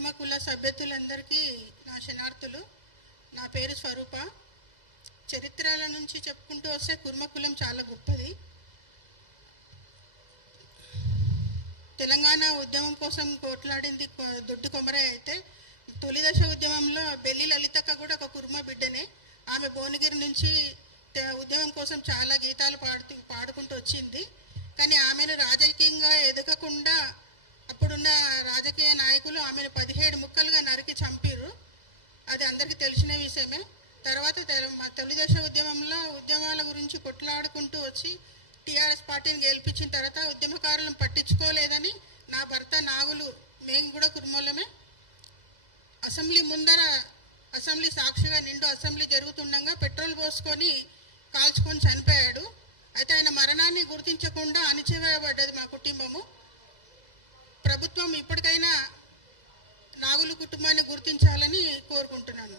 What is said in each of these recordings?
కుర్మ కుల సభ్యులందరికీ నా శనార్థులు. నా పేరు స్వరూప. చరిత్రల నుంచి చెప్పుకుంటూ వస్తే కుర్మ కులం చాలా గొప్పది. తెలంగాణ ఉద్యమం కోసం కోట్లాడింది దొడ్డు కొమరయ్య అయితే, తొలి దశ ఉద్యమంలో బెల్లి లలితక్క కూడా ఒక కుర్మ బిడ్డనే. ఆమె భువనగిరి నుంచి ఉద్యమం కోసం చాలా గీతాలు పాడుకుంటూ వచ్చింది. కానీ ఆమెను రాజకీయంగా ఎదగకుండా అప్పుడున్న రాజకీయ నాయకులు ఆమెను 17 ముక్కలుగా నరికి చంపిరు. అది అందరికీ తెలిసిన విషయమే. తర్వాత తొలి దశ ఉద్యమంలో ఉద్యమాల గురించి కొట్లాడుకుంటూ వచ్చి టీఆర్ఎస్ పార్టీని గెలిపించిన తర్వాత ఉద్యమకారులను పట్టించుకోలేదని నా భర్త నాగులు, మేము కూడా కుర్మలమే, అసెంబ్లీ ముందర అసెంబ్లీ సాక్షిగా నిండు అసెంబ్లీ జరుగుతుండగా పెట్రోల్ పోసుకొని కాల్చుకొని చనిపోయాడు. అయితే ఆయన మరణాన్ని గుర్తించకుండా అణిచివేయబడ్డది మా కుటుంబము. ప్రభుత్వం ఇప్పటికైనా నాగులు కుటుంబాన్ని గుర్తించాలని కోరుకుంటున్నాను.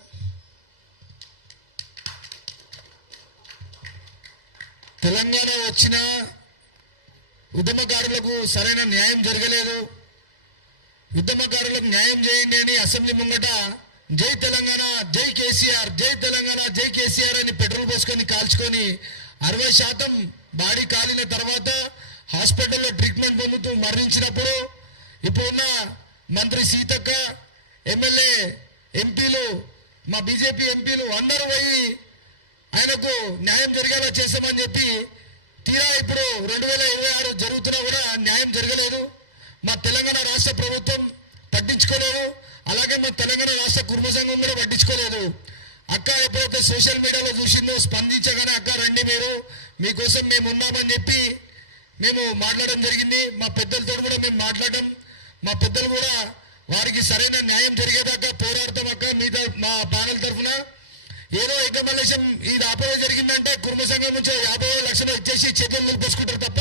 తెలంగాణ వచ్చిన ఉద్యమకారులకు సరైన న్యాయం జరగలేదు. ఉద్యమకారులకు న్యాయం చేయండి అని అసెంబ్లీ ముంగట జై తెలంగాణ, జై కేసీఆర్, జై తెలంగాణ, జై కేసీఆర్ అని పెట్రోల్ పోసుకొని కాల్చుకొని 60% బాడీ కాలిన తర్వాత హాస్పిటల్లో ట్రీట్మెంట్ పొందుతూ మరణించినప్పుడు ఇప్పుడున్న మంత్రి సీతక్క, ఎమ్మెల్యే, ఎంపీలు, మా బీజేపీ ఎంపీలు అందరూ పోయి ఆయనకు న్యాయం జరిగేలా చేశామని చెప్పి తీరా ఇప్పుడు 2026 జరుగుతున్నా కూడా న్యాయం జరగలేదు. మా తెలంగాణ రాష్ట్ర ప్రభుత్వం పట్టించుకోలేదు. అలాగే మా తెలంగాణ రాష్ట్ర కుర్మ సంఘం కూడా పట్టించుకోలేదు. అక్క ఎప్పుడైతే సోషల్ మీడియాలో చూసిందో స్పందించగానే అక్క రండి, మీకోసం మేము ఉన్నామని చెప్పి మేము మాట్లాడడం జరిగింది. మా పెద్దలతో కూడా మేము మాట్లాడడం, మా పెద్దలు కూడా వారికి సరైన న్యాయం జరిగేదాకా పోరాడతాం అక్క మీద మా ప్యానల్ తరఫున. ఏదో ఎగ్గమల్లేశం ఇది ఆపద జరిగిందంటే కుర్మ సంఘం నుంచి 50 లక్షలు ఇచ్చేసి చేతులు నిలిపేసుకుంటారు తప్ప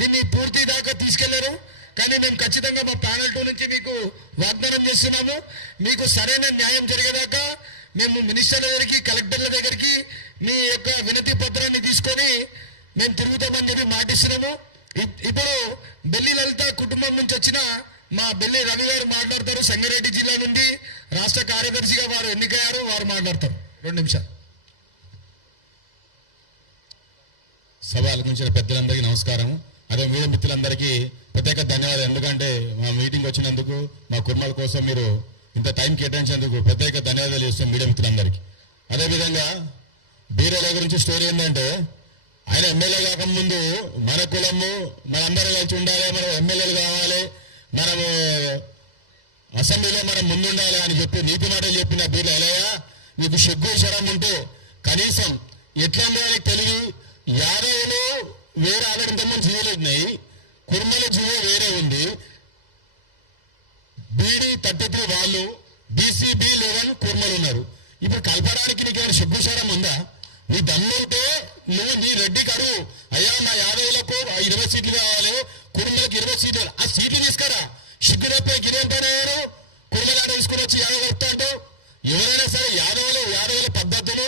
దీన్ని పూర్తి దాకా తీసుకెళ్లారు. కానీ మేము ఖచ్చితంగా మా ప్యానల్ 2 నుంచి మీకు వాగ్దానం చేస్తున్నాము, మీకు సరైన న్యాయం జరిగేదాకా మేము మినిస్టర్ల దగ్గరికి, కలెక్టర్ల దగ్గరికి మీ యొక్క వినతి పత్రాన్ని తీసుకొని మేము తిరుగుతామని చెప్పి మాటిస్తున్నాము. ఇప్పుడు బెల్లి లలిత కుటుంబం నుంచి వచ్చిన మా బెల్లి రవి గారు మాట్లాడతారు. సంగారెడ్డి జిల్లా నుండి రాష్ట్ర కార్యదర్శిగా వారు ఎన్నికయ్యారు, వారు మాట్లాడతారు. 2 నిమిషాలు. సభ అలంకరించిన పెద్దలందరికీ నమస్కారం. అదే మీడియా మిత్రులందరికీ ప్రత్యేక ధన్యవాదాలు. ఎందుకంటే మా మీటింగ్ వచ్చినందుకు, మా కుర్మల కోసం మీరు ఇంత టైం కేటాయించినందుకు ప్రత్యేక ధన్యవాదాలు చేస్తాం మీడియా మిత్రులందరికీ. అదేవిధంగా బీరల గురించి స్టోరీ ఏంటంటే, ఆయన ఎమ్మెల్యే కాకముందు మన కులము మనందరూ కలిసి ఉండాలి, మనం ఎమ్మెల్యేలు కావాలి, మనము అసెంబ్లీలో మనం ముందుండాలి అని చెప్పి నీతి మాటలు చెప్పిన బీర్ల ఎలయ్య, నీకు సిగ్గు శరం ఉంటే కనీసం ఎట్లా ఉండాలి తెలివి. యాదవులు వేరే ఆల్రెడీ ఇంతకుముందు జీవోలు ఉన్నాయి, కుర్మల జీవో వేరే ఉంది. బీడీ 33 వాళ్ళు, బీసీబీ 11 కుర్మలు ఉన్నారు. ఇప్పుడు కలపడానికి నీకేమైనా సిగ్గు శరం ఉందా? నీ దమ్ముంటే నువ్వు నీ రెడ్డికి అడుగు, అయ్యా మా యాదవులకు 20 సీట్లు కావాలి, కుర్మలకు 20 సీట్లు, ఆ సీట్లు తీసుకురా. సిగ్గు తప్పే గిరేం పని అయ్యారు, కుర్మలాట తీసుకుని వచ్చి యాదవ్ వస్తా అంటావు. ఎవరైనా సరే యాదవుల పద్ధతులు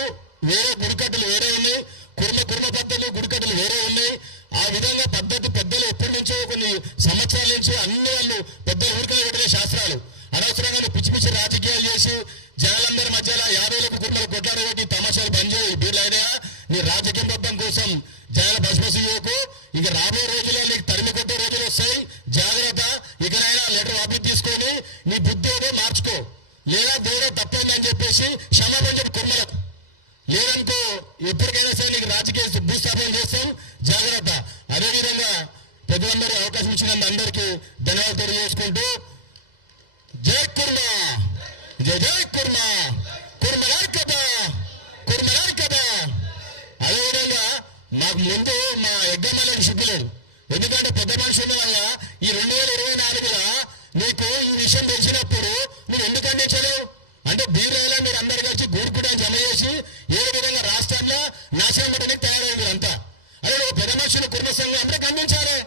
వేరే, గుడికట్టులు వేరే ఉన్నాయి, కుర్మ పద్ధతులు గుడికట్టులు వేరే ఉన్నాయి. ఆ విధంగా పద్ధతి పెద్దలు ఎప్పటి నుంచో కొన్ని సంవత్సరాల నుంచి అన్ని వాళ్ళు పెద్దలు ఊరికలు పెట్టిన శాస్త్రాలు. అనవసరంగా పిచ్చి పిచ్చి రాజకీయాలు చేసి జనాలందరి మధ్యలో యాదవులకు కుర్మలు కొట్లాడబట్టి తమాషాలు బంద్ చేయి. బీర్లైనా నీ రాజకీయం బద్దం కోసం జనాల బస్బస్ యువకు ఇక రాబోయే రోజుల్లో నీకు తరిమి కొట్టే రోజులు వస్తాయి. జాగ్రత్త. ఇకనైనా లెటర్ వాపి తీసుకొని నీ బుద్ధి ఏదో మార్చుకో, లేదా దేవుడే తప్పైందని చెప్పేసి క్షమాపణ చెప్పి కుర్మలకు. లేదనుకో ఎప్పటికైనా సరే నీకు రాజకీయ భూస్థాపన చేస్తాం, జాగ్రత్త. అదేవిధంగా పెద్దలందరూ అవకాశం ఇచ్చినందుకు అందరికీ ధన్యవాదాలు తెలియజేసుకుంటూ జై కుర్మ, జై జై కుర్మ, కుర్మలాయ్ కదా, కుర్మలాయ్ కదా. అదేవిధంగా మాకు ముందు మా ఎగ్గమల్లికి సిగ్గులేదు. ఎందుకంటే పెద్ద మనిషి ఉన్న వల్ల ఈ 2024లో నీకు ఈ విషయం తెలిసినప్పుడు నువ్వు ఎందుకు ఖండించలేవు? అంటే బీర్లైనా మీరు అందరు కలిసి గూడుకుడాన్ని జమ చేసి ఏ విధంగా రాష్ట్రంలో నాశనం పడడానికి తయారైంది అంతా. అదే నువ్వు పెద్ద మనుషులు కుర్మ సంఘం అందరూ ఖండించాలి.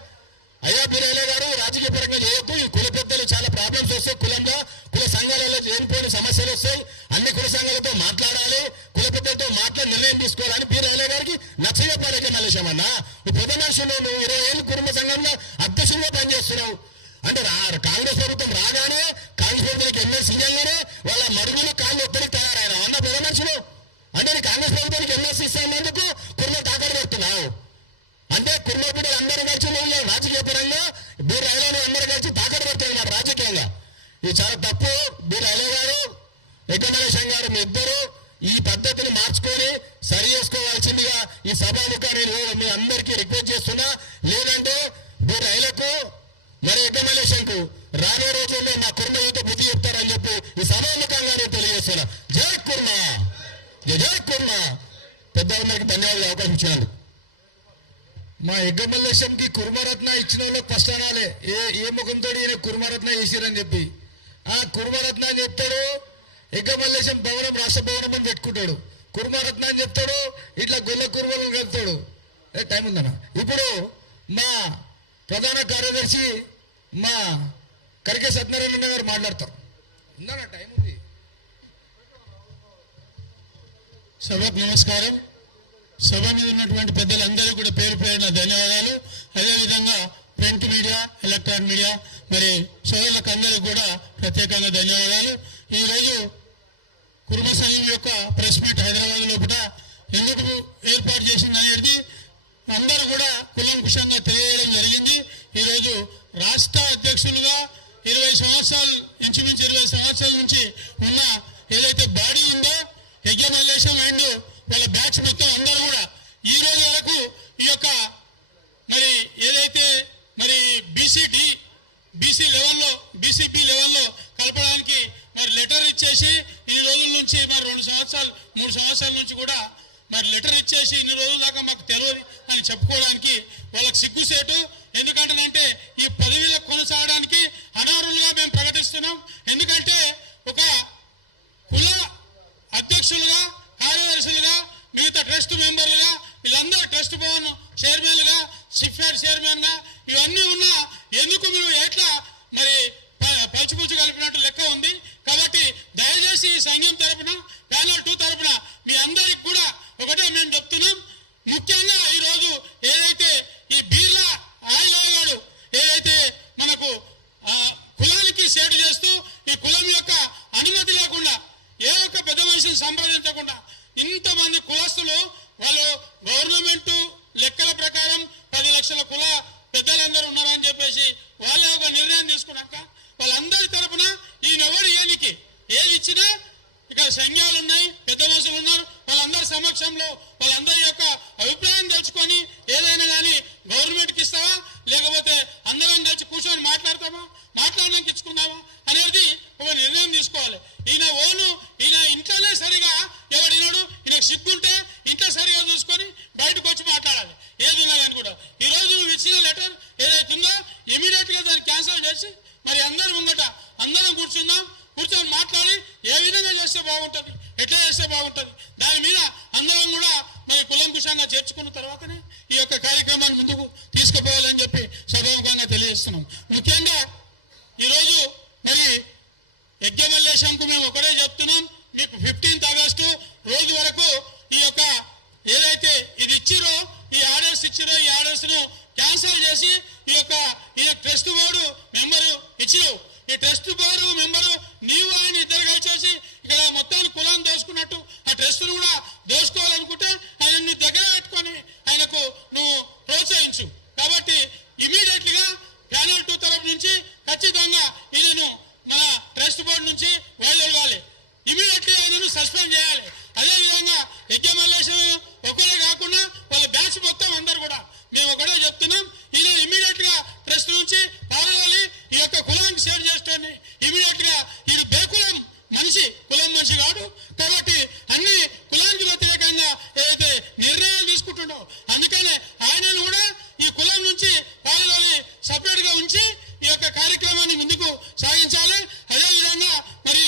అయ్యా బీరయ్య గారు రాజకీయ పరంగా చేయొద్దు, ఈ కుల పెద్దలు చాలా ప్రాబ్లమ్స్ వస్తాయి, కులంలో కుల సంఘాలలో లేనిపోయిన సమస్యలు వస్తాయి, అన్ని కుల సంఘాలతో మాట్లాడాలి, కుల పెద్దలతో మాట్లాడి నిర్ణయం తీసుకోవాలని బీరయ్య గారికి నచ్చజెప్పాలి. మల్లేశమన్నా నువ్వు పెద్ద మనుషులు, నువ్వు 20 ఏళ్ళు కుటుంబ సంఘంలో అధ్యక్షులుగా పనిచేస్తున్నావు అంటే కాంగ్రెస్ ప్రభుత్వం ఇది చాలా తప్పు. మీరు అయ్యగారు ఎగ్గమలేశం గారు మీ ఇద్దరు ఈ పద్ధతిని మార్చుకొని సరి చేసుకోవాల్సిందిగా ఈ సభాముఖ నేను మీ అందరికీ రిక్వెస్ట్ చేస్తున్నా. లేదంటే మీరు రైలకు మరి ఎగ్గమలేశంకు రాబోయే రోజుల్లో మా కుర్మ యువత బుద్ధి చెప్తారని చెప్పి ఈ సభాముఖంగా నేను తెలియజేస్తున్నా. జై కుర్మ, జై కుర్మ. పెద్దలందరికీ ధన్యవాదాలు అవకాశం ఇచ్చినారు. మా ఎగ్గమల్లేశంకి కుర్మరత్న ఇచ్చిన వాళ్ళు ఫస్ట్ అనాలే. ఏ ముఖంతో ఈయన కుర్మరత్న చేసిరని చెప్పి ఆ కుర్మరత్న అని చెప్తాడు. ఎగ్గమల్లేశం భవనం రాష్ట్ర భవనం అని పెట్టుకుంటాడు. కుర్మరత్న అని చెప్తాడు. ఇట్లా గొల్ల కుర్మలను కలుపుతాడు. టైం ఉందన్న. ఇప్పుడు మా ప్రధాన కార్యదర్శి మా కరికే సత్యనారాయణ గారు మాట్లాడతారు. ఉందన్న, టైం ఉంది. సభకు నమస్కారం. సభ మీద ఉన్నటువంటి పెద్దలందరూ కూడా పేరు పేరున ధన్యవాదాలు. అదేవిధంగా ప్రింట్ మీడియా, ఎలక్ట్రానిక్ మీడియా మరి సోదరులకు అందరికీ కూడా ప్రత్యేకంగా ధన్యవాదాలు. ఈరోజు కుర్మ సంఘం యొక్క ప్రెస్ మీట్ హైదరాబాద్ లోపల ఎందుకు ఏర్పాటు చేసింది అనేది అందరూ కూడా కులంకుషంగా తెలియజేయడం జరిగింది. ఈరోజు రాష్ట్ర అధ్యక్షులుగా 20 సంవత్సరాలు ఇంచుమించు 20 సంవత్సరాల నుంచి ఉన్న ఏదైతే బాడీ ఉందో ఎగ్గమల్లేశం అండ్ వాళ్ళ బ్యాచ్ మొత్తం అందరూ కూడా ఈ రోజు వరకు ఈ యొక్క మరి ఏదైతే మరి బీసీ లెవెల్లో బీసీబీ లెవెల్లో కలపడానికి మరి లెటర్ ఇచ్చేసి ఇన్ని రోజుల నుంచి మరి 3 సంవత్సరాల నుంచి కూడా మరి లెటర్ ఇచ్చేసి ఇన్ని రోజుల దాకా మాకు తెలియదు అని చెప్పుకోవడానికి వాళ్ళకి సిగ్గుసేటు. ఎందుకంటే ఈ పదవిలో కొనసాగడానికి అనర్హులుగా మేము ప్రకటిస్తున్నాం. ఎందుకంటే ఒక కుల అధ్యక్షులుగా, కార్యదర్శులుగా, మిగతా ట్రస్ట్ మెంబర్లుగా, వీళ్ళందరూ ట్రస్ట్ భవన్ చైర్మన్లుగా, సిఫ్ఆర్ చైర్మన్ గా ఇవన్నీ ఉన్నా ఎందుకు మీరు ఎట్లా మరి పలుచుపులుచు కలిపినట్టు లెక్క ఉంది. కాబట్టి దయచేసి ఈ సంఘం తరపున, ప్యానల్ 2 తరపున మీ అందరికి కూడా ఒకటే మేము చెప్తున్నాం. ముఖ్యంగా ఈరోజు ఏదైతే ఈ బీర్లా ఆయుగాడు ఏదైతే మనకు కులానికి సేటు చేస్తూ ఈ కులం యొక్క అనుమతి లేకుండా ఏ ఒక్క పెద్ద మనిషిని సంప్రదించకుండా ఇంతమంది కులస్తులు వాళ్ళు గవర్నమెంట్ లెక్కల ప్రకారం 10 లక్షల కుల పెద్దలందరూ ఉన్నారని చెప్పేసి వాళ్ళే ఒక నిర్ణయం తీసుకున్నాక వాళ్ళందరి తరపున ఈయనెవరు ఏది ఇచ్చినా ఇక్కడ సంఘాలు ఉన్నాయి, పెద్ద మనుషులు ఉన్నారు, వాళ్ళందరి సమక్షంలో వాళ్ళందరి యొక్క అభిప్రాయం తెలుసుకొని ఏదైనా కానీ గవర్నమెంట్కి ఇస్తావా లేకపోతే అందరం కలిసి కూర్చొని మాట్లాడడానికి ఇచ్చుకుందామా అనేది ఒక నిర్ణయం తీసుకోవాలి. ఈయన ఇంట్లోనే సరిగా ఎవడినాడు, ఈయనకు సిగ్గుంటే ఇంట్లో సరిగా చూసుకొని బయటకు వచ్చి మాట్లాడాలి ఏది ఉన్నా కానీ కూడా. ఈరోజు నువ్వు ఇచ్చిన లెటర్ ఏదైతుందో ఇమీడియట్ గా దాన్ని క్యాన్సిల్ చేసి మరి అందరి ముంగట అందరం కూర్చొని మాట్లాడి ఏ విధంగా చేస్తే బాగుంటుంది, ఎట్లా చేస్తే బాగుంటుంది దాని మీద అందరం కూడా మరి కులంకుషంగా చేర్చుకున్న తర్వాతనే ఈ యొక్క కార్యక్రమాన్ని ముందుకు తీసుకుపోవాలని చెప్పి సభాముఖంగా తెలియజేస్తున్నాం. ముఖ్యంగా ఈరోజు మరి ఎగ్గమల్లేశంకు మేము ఒకటే చెప్తున్నాం, మీకు 15th ఆగస్టు రోజు వరకు ఈ యొక్క ఏదైతే ఇది ఇచ్చిరో ఈ ఆర్డర్స్ ఈ ఆర్డర్స్ ను క్యాన్సిల్ చేసి ఈ ట్రస్ట్ బోర్డు మెంబరు ఇచ్చిరు. ఈ ట్రస్ట్ బోర్డు మెంబరు నీవు ఆయన ఇద్దరు కలిసి ఇక్కడ మొత్తాన్ని కులాన్ని దోసుకున్నట్టు ఆ ట్రస్ట్ ను కూడా దోసుకోవాలనుకుంటే ఆయన నీ దగ్గర పెట్టుకొని ఆయనకు నువ్వు ప్రోత్సహించు. కాబట్టి ఇమీడియట్లీగా ప్యానల్ 2 తరఫు నుంచి ఖచ్చితంగా ఈయనను మన ట్రస్ట్ బోర్డు నుంచి వైదొలగాలి. ఇమీడియట్లీ ఆయనను సస్పెండ్ చేయాలి. అదేవిధంగా ఎగ్గమల్లేశం ఒకరే కాకుండా వాళ్ళ బ్యాచ్ మొత్తం అందరు కూడా మేము ఒకటే చెప్తున్నాం, ఈయన ఇమీడియట్ గా ట్రస్ట్ నుంచి పాల్గొనాలి. ఈ యొక్క కులానికి సేవ చేస్తాను ఇమీడియట్ గా ఈ బేకులం కులం మనిషి కాదు. కాబట్టి అన్ని కులానికి వ్యతిరేకంగా ఏదైతే నిర్ణయాలు తీసుకుంటున్నావు అందుకనే ఆయనను కూడా ఈ కులం నుంచి పాల్గొని సపరేట్ గా ఉంచి ఈ యొక్క కార్యక్రమాన్ని ముందుకు సాగించాలి. అదేవిధంగా మరి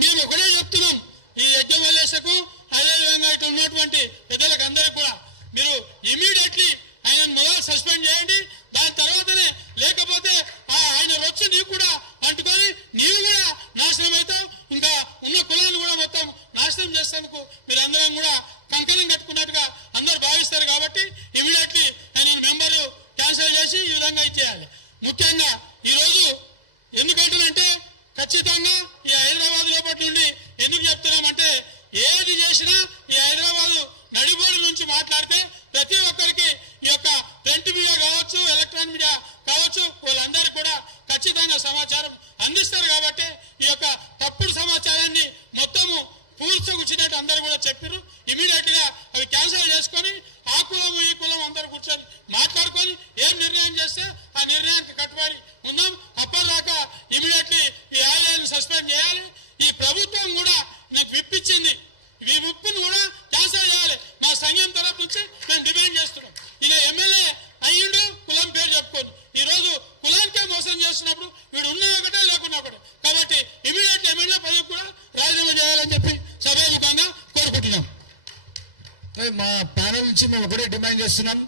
మేము ఒకటే చెప్తున్నాం, ఈ ఎగ్గమల్లేశకు అదేవిధంగా ఇట్లా ఉన్నటువంటి పెద్దలకు అందరికీ కూడా మీరు ఇమీడియట్లీ ఆయన మొదలు సస్పెండ్ చేయండి. దాని తర్వాతనే లేకపోతే ఆయన రొచ్చు నీకు కూడా అంటుకొని నీవు కూడా నాశనం అవుతావు. ఇంకా ఉన్న కులాన్ని కూడా మొత్తం నాశనం చేసేందుకు మీరు అందరం కూడా కంకణం కట్టుకున్నట్టుగా అందరూ భావిస్తారు. కాబట్టి ఇమీడియట్లీ ఆయన మెంబరు క్యాన్సిల్ చేసి ఈ విధంగా ఇచ్చేయాలి. ముఖ్యంగా ఈరోజు ఎందుకంటున్నంటే ఖచ్చితంగా ఈ హైదరాబాద్ లోపల నుండి ఎందుకు చెప్తున్నామంటే ఏది చేసినా ఈ హైదరాబాద్ నడిబోడు నుంచి మాట్లాడితే ప్రతి ఒక్కరికి ఈ యొక్క ప్రింట్ మీడియా కావచ్చు, ఎలక్ట్రానిక్ మీడియా కావచ్చు, వాళ్ళందరికీ కూడా ఖచ్చితంగా సమాచారం అందిస్తారు. కాబట్టి చెప్పారు. ఇమీడియట్ గా అవి క్యాన్సిల్ చేసుకొని ఆ కులం ఈ కులం అందరు కూర్చొని మాట్లాడుకొని ఏం నిర్ణయం చేస్తే ఆ నిర్ణయానికి కట్టుబడి ఉందాం. అప్పటిదాకా ఇమీడియట్లీ ఈ ఆలయాన్ని సస్పెండ్ చేయాలి. ఈ ప్రభుత్వం కూడా నాకు విప్పించింది, ఈ విప్పును కూడా క్యాన్సిల్ చేయాలి. మా సంఘం తరఫు నుంచి మేము డిమాండ్ చేస్తున్నాం. ఇక ఎమ్మెల్యే అయ్యిండు కులం పేరు చెప్పుకోండి. ఈ రోజు కులానికే మోసం చేస్తున్నప్పుడు వీడు ఉన్నా ఒకటే లేకున్నా ఒకటే. కాబట్టి ఇమీడియట్ ఎమ్మెల్యే పదవి కూడా రాజీనామా చేయాలని చెప్పి సభాముఖంగా కోరుకుంటున్నాం. మా ప్యానల్ నుంచి మేము ఒకటే డిమాండ్ చేస్తున్నాం.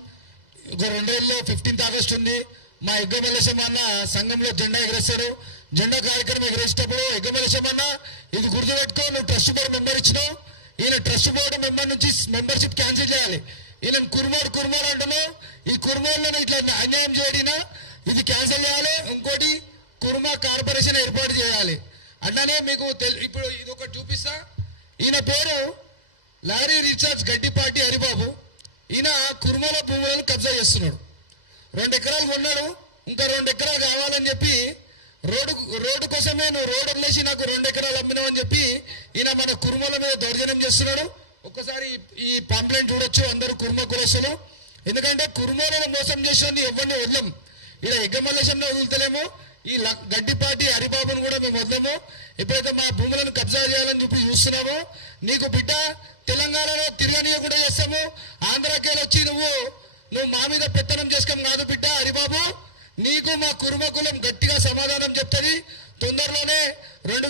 ఒక 2 రోజుల్లో 15th ఆగస్ట్ ఉంది. మా ఎగ్గమల్లేశం అన్న సంఘంలో జెండా ఎగరేస్తాడు. జెండా కార్యక్రమం ఎగరేసేటప్పుడు ఎగ్గమల్లేశం అన్న ఇది గుర్తుపెట్టుకో, నువ్వు ట్రస్ట్ బోర్డు మెంబర్ ఇచ్చినావు, ఈయన ట్రస్ట్ బోర్డు మెంబర్ నుంచి మెంబర్షిప్ క్యాన్సిల్ చేయాలి. ఈయన కుర్మాడు అంటున్నావు, ఈ కుర్మాలను ఇట్లా అన్యాయం చేయడినా ఇది క్యాన్సిల్ చేయాలి. ఇంకోటి కుర్మా కార్పొరేషన్ ఏర్పాటు చేయాలి. అట్లానే మీకు ఇప్పుడు ఇది ఒకటి చూపిస్తా. ఈయన పేరు లారీ రీఛార్జ్ గడ్డిపాటి హరిబాబు. ఈయన కుర్మల భూములను కబ్జా చేస్తున్నాడు. 2 ఎకరాలు కొన్నాడు, ఇంకా 2 ఎకరాలు కావాలని చెప్పి రోడ్డు కోసమే నువ్వు రోడ్డు వదిలేసి నాకు 2 ఎకరాలు అమ్మినావు అని చెప్పి ఈయన మన కుర్మల మీద దౌర్జన్యం చేస్తున్నాడు. ఒక్కసారి ఈ పాంప్లెంట్ చూడొచ్చు అందరూ కుర్మ కులస్తులు. ఎందుకంటే కుర్మలను మోసం చేసిన ఎవరిని వదలం. ఇలా ఎగ్గమల్లేశంలో వదులుతలేము, ఈ గడ్డిపాటి హరిబాబును కూడా మేము వదలము. ఎప్పుడైతే మా భూములను కబ్జా చేయాలని చెప్పి చూస్తున్నామో నీకు బిడ్డ తెలంగాణలో తిరగనీయకుండా చేస్తాము. ఆంధ్రాకేలు వచ్చి నువ్వు మా మీద పెత్తనం చేసుకోం కాదు బిడ్డ హరిబాబు. నీకు మా కుర్మ కులం గట్టి